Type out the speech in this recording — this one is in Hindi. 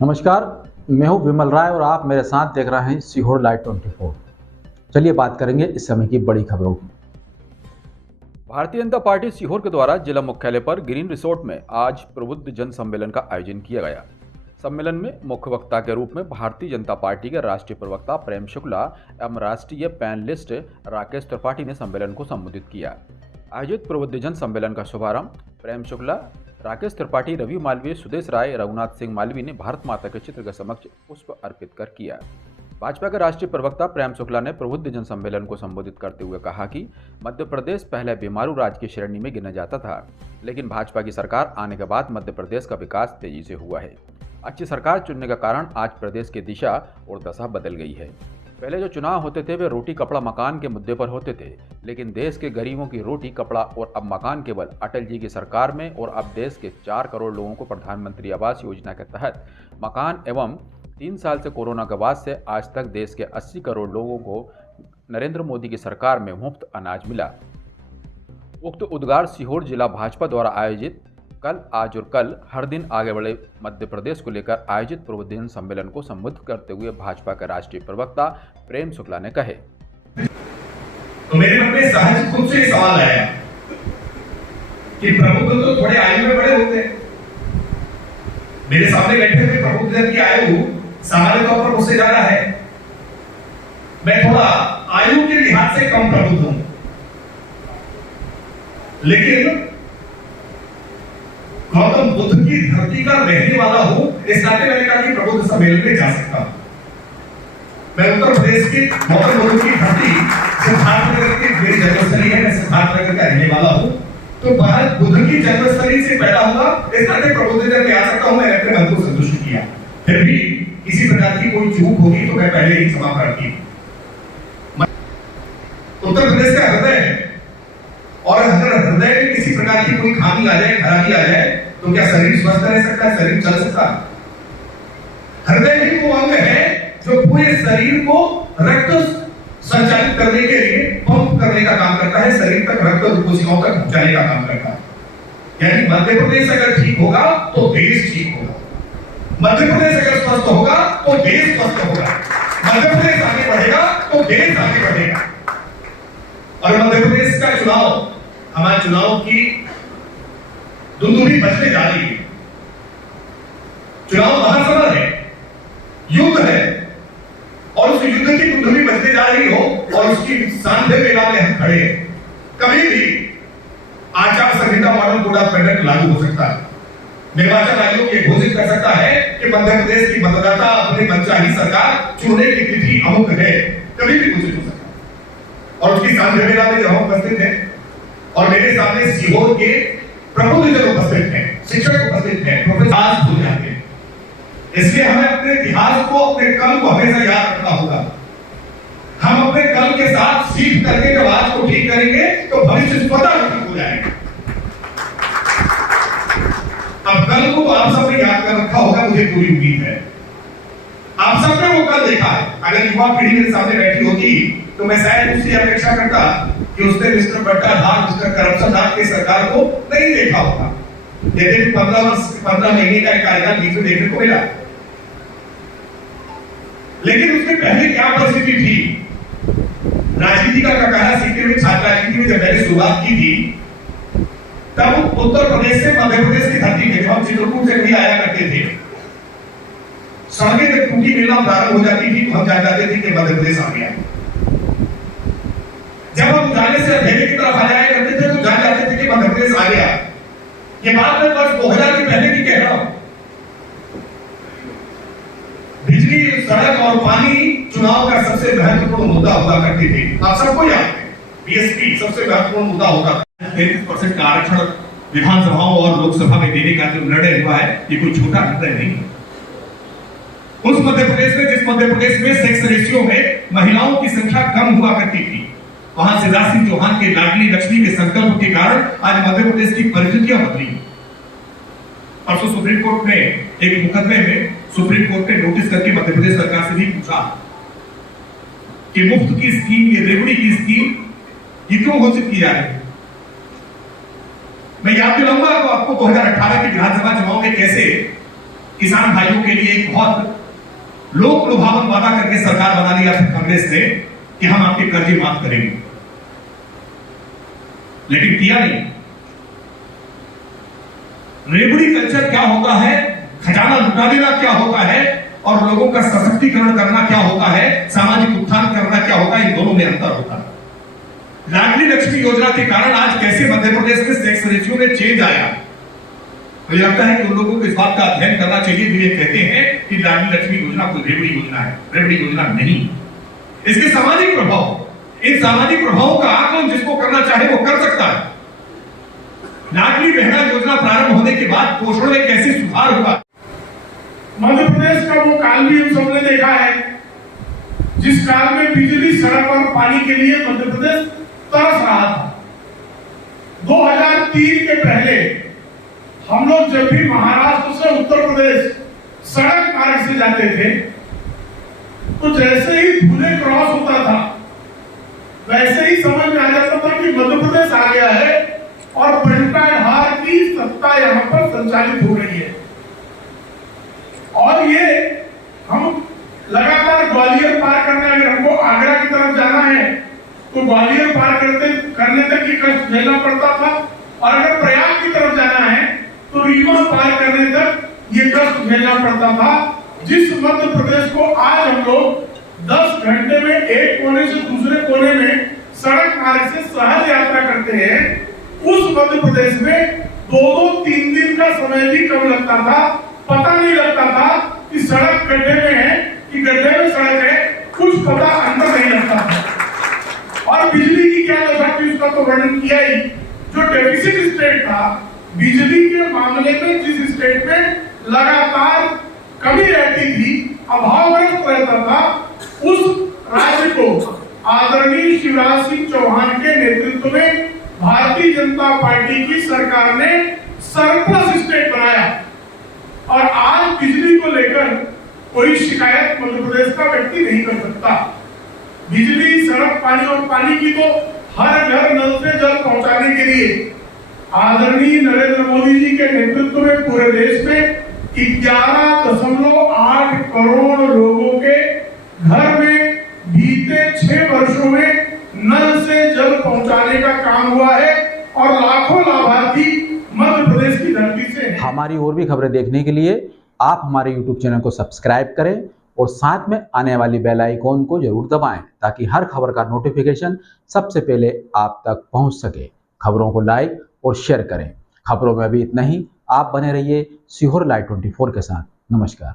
नमस्कार। मैं हूं विमल राय और आप मेरे साथ देख रहे हैं सीहोर लाइव 24। चलिए बात करेंगे इस समय की बड़ी खबरों की। भारतीय जनता पार्टी सीहोर के द्वारा जिला मुख्यालय पर ग्रीन रिसोर्ट में आज प्रबुद्ध जन सम्मेलन का आयोजन किया गया। सम्मेलन में मुख्य वक्ता के रूप में भारतीय जनता पार्टी के राष्ट्रीय प्रवक्ता प्रेम शुक्ला एवं राष्ट्रीय पैनलिस्ट राकेश त्रिपाठी ने सम्मेलन को संबोधित किया। आयोजित प्रबुद्ध जन सम्मेलन का शुभारंभ प्रेम शुक्ला, राकेश त्रिपाठी, रवि मालवीय, सुदेश राय, रघुनाथ सिंह मालवी ने भारत माता के चित्र के समक्ष पुष्प अर्पित कर किया। भाजपा के राष्ट्रीय प्रवक्ता प्रेम शुक्ला ने प्रबुद्ध जन सम्मेलन को संबोधित करते हुए कहा कि मध्य प्रदेश पहले बीमारू राज्य की श्रेणी में गिना जाता था, लेकिन भाजपा की सरकार आने के बाद मध्य प्रदेश का विकास तेजी से हुआ है। अच्छी सरकार चुनने का कारण आज प्रदेश की दिशा और दशा बदल गई है। पहले जो चुनाव होते थे वे रोटी कपड़ा मकान के मुद्दे पर होते थे, लेकिन देश के गरीबों की रोटी कपड़ा और अब मकान केवल अटल जी की सरकार में, और अब देश के 4 करोड़ लोगों को प्रधानमंत्री आवास योजना के तहत मकान एवं 3 साल से कोरोना के बाद से आज तक देश के 80 करोड़ लोगों को नरेंद्र मोदी की सरकार में मुफ्त अनाज मिला। उक्त उद्गार सीहोर जिला भाजपा द्वारा आयोजित कल, आज और कल हर दिन आगे बढ़े मध्य प्रदेश को लेकर आयोजित प्रबुद्ध जन सम्मेलन को संबोधित करते हुए भाजपा के राष्ट्रीय प्रवक्ता प्रेम शुक्ला ने कहे। तो मेरे मन में सहज खुद से सवाल आया कि प्रबुद्ध तो थोड़े आयु में बड़े होते हैं। मेरे सामने बैठे हुए प्रबुद्ध जन की आयु सामान्य तौर पर मुझसे ज्यादा है। मैं थोड़ा आयु के लिहाज से कम प्रबुद्ध हूं, लेकिन गौतम बुद्ध की धरती का रहने वाला हूं, इस नाते मैंने कहा कि प्रबुद्ध सम्मेलन में जा सकता हूं। मैं उत्तर प्रदेश की गौतम बुद्ध की धरती सिद्धार्थनगर की मेरी जन्मस्थली है, मैं सिद्धार्थनगर का रहने वाला हूं, तो भारत बुद्ध की जन्मस्थली से पैदा हुआ, इस नाते प्रबुद्ध जन में आ सकता हूं। मैंने अपने मन को संतुष्ट किया। फिर भी किसी प्रकार की कोई चूक होगी तो मैं पहले ही क्षमा प्रार्थी। उत्तर प्रदेश का हृदय है, और अगर हृदय में किसी प्रकार की कोई खामी आ जाए, खराबी आ जाए, तो क्या शरीर स्वस्थ रह सकता है, शरीर चल सकता है? हृदय ही वो अंग है जो पूरे शरीर को रक्त संचालित करने के लिए पंप करने का काम करता है, शरीर तक रक्त कोशिकाओं तक पहुंचाने का काम करता है। यानी मध्य प्रदेश अगर ठीक होगा तो देश ठीक होगा, मध्य प्रदेश अगर स्वस्थ होगा तो देश स्वस्थ होगा, मध्य प्रदेश आगे बढ़ेगा तो देश आगे बढ़ेगा। और मध्य प्रदेश का चुनाव हमारे चुनाव की धुंधुली बजने जा रही है। चुनाव महासमर है, युद्ध है, और उस युद्ध की धुंधुली बजने जा रही हो और उसकी सांध्य मेला में हम खड़े हैं। कभी भी आचार संहिता मॉडल कोड ऑफ कंडक्ट लागू हो सकता है। निर्वाचन आयोग ये घोषित कर सकता है कि मध्य प्रदेश की मतदाता अपने मनचाही सरकार चुनने की तिथि अमुक है, कभी भी घोषित हो सकता है। और उसकी सांध्य मेला में जब हम उपस्थित हैं और मेरे सामने सीहोर के प्रबुद्ध जन उपस्थित हैं, शिक्षक उपस्थित हैं, प्रोफेसर भूल जाते हैं। इसलिए हमें अपने इतिहास को, अपने कल को हमेशा याद रखना होगा। हम अपने कल के साथ सीख करके जब आज को ठीक करेंगे तो भविष्य स्वतः ठीक हो जाएगा। अब कल को आप सबने याद कर रखा होगा, मुझे पूरी उम्मीद है। आप सबने वो कल देखा है। अगर युवा पीढ़ी मेरे सामने बैठी होती तो मैं शायद उसकी अपेक्षा करता कि उसने मिस्टर बट्टाधार, मिस्टर करप्शनधार की सरकार को नहीं देखा होगा। यदि 15 महीने का कार्यकाल बीच में देखने को मिला, लेकिन उसके पहले क्या परिस्थिति थी? राजनीति का कहना सीखते हुए छात्र राजनीति में जब मैंने शुरुआत की थी, तब उत्तर प्रदेश से मध्य प्रदेश की धरती में, जब हम चित्रकूट से भी आया करते थे, सड़कें जब टूटी मिलना प्रारंभ हो जाती थी तो हम जान जाते थे कि मध्य प्रदेश आ गया। जब हम उजाले से अंधेरे की तरफ आ जाया करते थे तो जान जाते थे कि मध्य प्रदेश आ गया। ये बात मैं वर्ष 2000 के पहले की कह रहा हूं। बिजली, सड़क और पानी चुनाव का सबसे महत्वपूर्ण मुद्दा हुआ करते थे। आप सबको याद है, बीएसपी सबसे महत्वपूर्ण मुद्दा होता था। 33% का आरक्षण विधानसभाओं और लोकसभा में देने का जो निर्णय हुआ है, ये कोई छोटा निर्णय नहीं है। उस मध्य प्रदेश में, जिस मध्य प्रदेश में सेक्स रेशियो में महिलाओं की संख्या कम हुआ करती थी, वहां शिवराज सिंह चौहान के लाडली लक्ष्मी के संकल्प के कारण आज मध्य प्रदेश की परिस्थितियां बदली। परसों सुप्रीम कोर्ट ने एक मुकदमे में सुप्रीम कोर्ट ने नोटिस करके मध्य प्रदेश सरकार से भी पूछा कि मुफ्त की स्कीम, ये रेवड़ी की स्कीम, ये क्यों घोषित की जा रही है? मैं याद दिलाऊंगा तो आपको 2018 के विधानसभा चुनाव में कैसे किसान भाइयों के लिए एक बहुत लोक लुभावन वादा करके सरकार बना लिया था कांग्रेस ने कि हम आपके कर्जे माफ करेंगे, लेकिन किया नहीं। रेवड़ी कल्चर क्या होता है, खजाना लुटा देना क्या होता है, और लोगों का सशक्तिकरण करना क्या होता है, सामाजिक उत्थान करना क्या होता है, इन दोनों में अंतर होता है। लाडली लक्ष्मी योजना के कारण आज कैसे मध्य प्रदेश में सेक्स रेशियो में चेंज आया, मुझे लगता है कि उन लोगों को इस बात का अध्ययन करना चाहिए जो ये कहते हैं कि लाडली लक्ष्मी योजना कोई रेवड़ी योजना है। रेवड़ी योजना नहीं, इसके सामाजिक प्रभाव, इन सामाजिक प्रभावों का आकलन जिसको करना चाहे वो कर सकता है। लाडली बहना योजना प्रारंभ होने के बाद पोषण में कैसे सुधार हुआ। मध्य प्रदेश का वो काल भी हम सबने देखा है जिस काल में बिजली, सड़क और पानी के लिए मध्य प्रदेश तरस रहा था। 2003 के पहले हम लोग जब भी महाराष्ट्र से उत्तर प्रदेश सड़क मार्ग से जाते थे तो जैसे ही धुले क्रॉस होता था वैसे ही समझ में आ जाता था कि मध्य प्रदेश आ गया है और बंटाढार की सत्ता यहाँ पर संचालित हो रही है। और ये हम लगातार ग्वालियर पार करने, अगर हमको आगरा की तरफ जाना है तो ग्वालियर पार करने तक ये कष्ट झेलना पड़ता था, और अगर प्रयाग की तरफ जाना है तो रीवा पार करने तक ये कष्ट झेलना पड़ता था। जिस मध्य प्रदेश को आज हम लोग 10 घंटे में एक कोने से दूसरे कोने में सड़क मार्ग से सहज यात्रा करते हैं, उस मध्य प्रदेश में 2-3 दिन का समय भी कम लगता था। पता नहीं लगता था कि सड़क गड्ढे में है कि गड्ढे में सड़क है, कुछ पता अंदर नहीं लगता था। और बिजली की क्या दशा थी उसका तो वर्णन किया ही। जो डेफिसिट स्टेट था बिजली के मामले में, जिस स्टेट में लगातार कमी रहती थी, अभावग्रस्त रहता था, उस राज्य को आदरणीय शिवराज सिंह चौहान के नेतृत्व में भारतीय जनता पार्टी की सरकार ने सरप्लस स्टेट बनाया। और आज बिजली को लेकर कोई शिकायत मध्य प्रदेश का व्यक्ति नहीं कर सकता। बिजली, सड़क, पानी और पानी की तो हर घर नल से जल पहुंचाने के लिए आदरणीय नरेंद्र मोदी जी के नेतृत्व में पूरे देश में 11.8 करोड़ लोगों के घर में बीते 6 वर्षों में नल से जल पहुंचाने का काम हुआ है, और लाखों लाभार्थी मध्य प्रदेश की धरती से हैं। हमारी और भी खबरें देखने के लिए आप हमारे YouTube चैनल को सब्सक्राइब करें और साथ में आने वाली बेल आइकॉन को जरूर दबाएं ताकि हर खबर का नोटिफिकेशन सबसे पहले आप तक पहुंच सके। खबरों को लाइक और शेयर करें। खबरों में अभी इतना ही। आप बने रहिए सीहोर लाइव 24 के साथ। नमस्कार।